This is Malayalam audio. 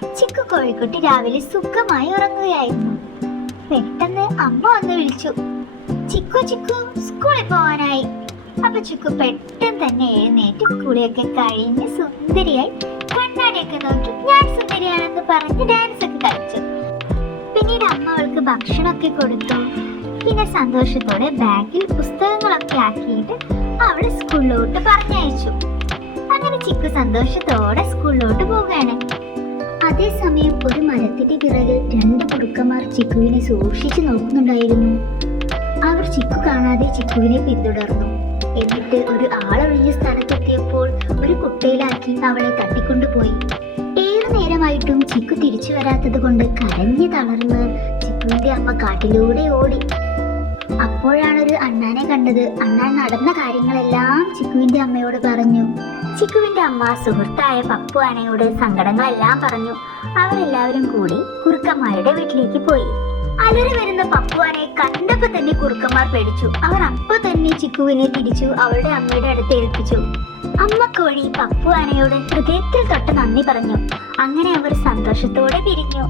ചിക്കു കോഴിക്കുട്ടി രാവിലെ സുഖമായി ഉറങ്ങുകയായിരുന്നു. പെട്ടെന്ന് അമ്മ വന്ന് വിളിച്ചു, ചിക്കു ചിക്കു സ്കൂളിൽ പോവാനായി. അപ്പൊ ചിക്കു പെട്ടെന്ന് തന്നെ എഴുന്നേറ്റ് കുളിയൊക്കെ കഴിഞ്ഞ് സുന്ദരിയായി കണ്ണാടിയൊക്കെ നോക്കി ഞാൻ സുന്ദരിയാണെന്ന് പറഞ്ഞ് ഡാൻസ് ഒക്കെ കളിച്ചു. പിന്നീട് അമ്മ അവൾക്ക് ഭക്ഷണമൊക്കെ കൊടുത്തു. പിന്നെ സന്തോഷത്തോടെ ബാഗിൽ പുസ്തകങ്ങളൊക്കെ ആക്കിയിട്ട് അവള് സ്കൂളിലോട്ട് പറഞ്ഞയച്ചു. അങ്ങനെ ചിക്കു സന്തോഷത്തോടെ സ്കൂളിലോട്ട് പോവുകയാണ്. അതേസമയം ഒരു മരത്തിന്റെ പിറകിൽ രണ്ട് കുറുക്കന്മാർ ചിക്കുവിനെ സൂക്ഷിച്ചു നോക്കുന്നുണ്ടായിരുന്നു. അവർ ചിക്കു കാണാതെ ചിക്കുവിനെ പിന്തുടർന്നു. എന്നിട്ട് ഒരു ആളൊഴിഞ്ഞ സ്ഥലത്തെത്തിയപ്പോൾ ഒരു കുട്ടയിലാക്കി അവളെ തട്ടിക്കൊണ്ടുപോയി. ഏറെ നേരമായിട്ടും ചിക്കു തിരിച്ചു വരാത്തത് കൊണ്ട് കരഞ്ഞു തളർന്ന് ചിക്കുവിന്റെ അമ്മ കാട്ടിലൂടെ ഓടി. അപ്പോഴാണ് ഒരു അണ്ണാനെ കണ്ടത്. അണ്ണാൻ നടന്ന കാര്യങ്ങളെല്ലാം ചിക്കുവിന്റെ അമ്മയോട് പറഞ്ഞു. ചിക്കുവിന്റെ അമ്മ സുഹൃത്തായ പപ്പു ആനയോട് സങ്കടങ്ങളെല്ലാം പറഞ്ഞു. അവരെല്ലാവരും കൂടി കുറുക്കന്മാരുടെ വീട്ടിലേക്ക് പോയി. അലറി വരുന്ന പപ്പു ആനയെ കണ്ടപ്പോ തന്നെ കുറുക്കന്മാർ പേടിച്ചു. അവർ അപ്പൊ തന്നെ ചിക്കുവിനെ തിരിച്ചു അവളുടെ അമ്മയുടെ അടുത്ത് ഏൽപ്പിച്ചു. അമ്മ കോഴി പപ്പു ആനയോട് ഹൃദയത്തിൽ തൊട്ട് നന്ദി പറഞ്ഞു. അങ്ങനെ അവർ സന്തോഷത്തോടെ പിരിഞ്ഞു.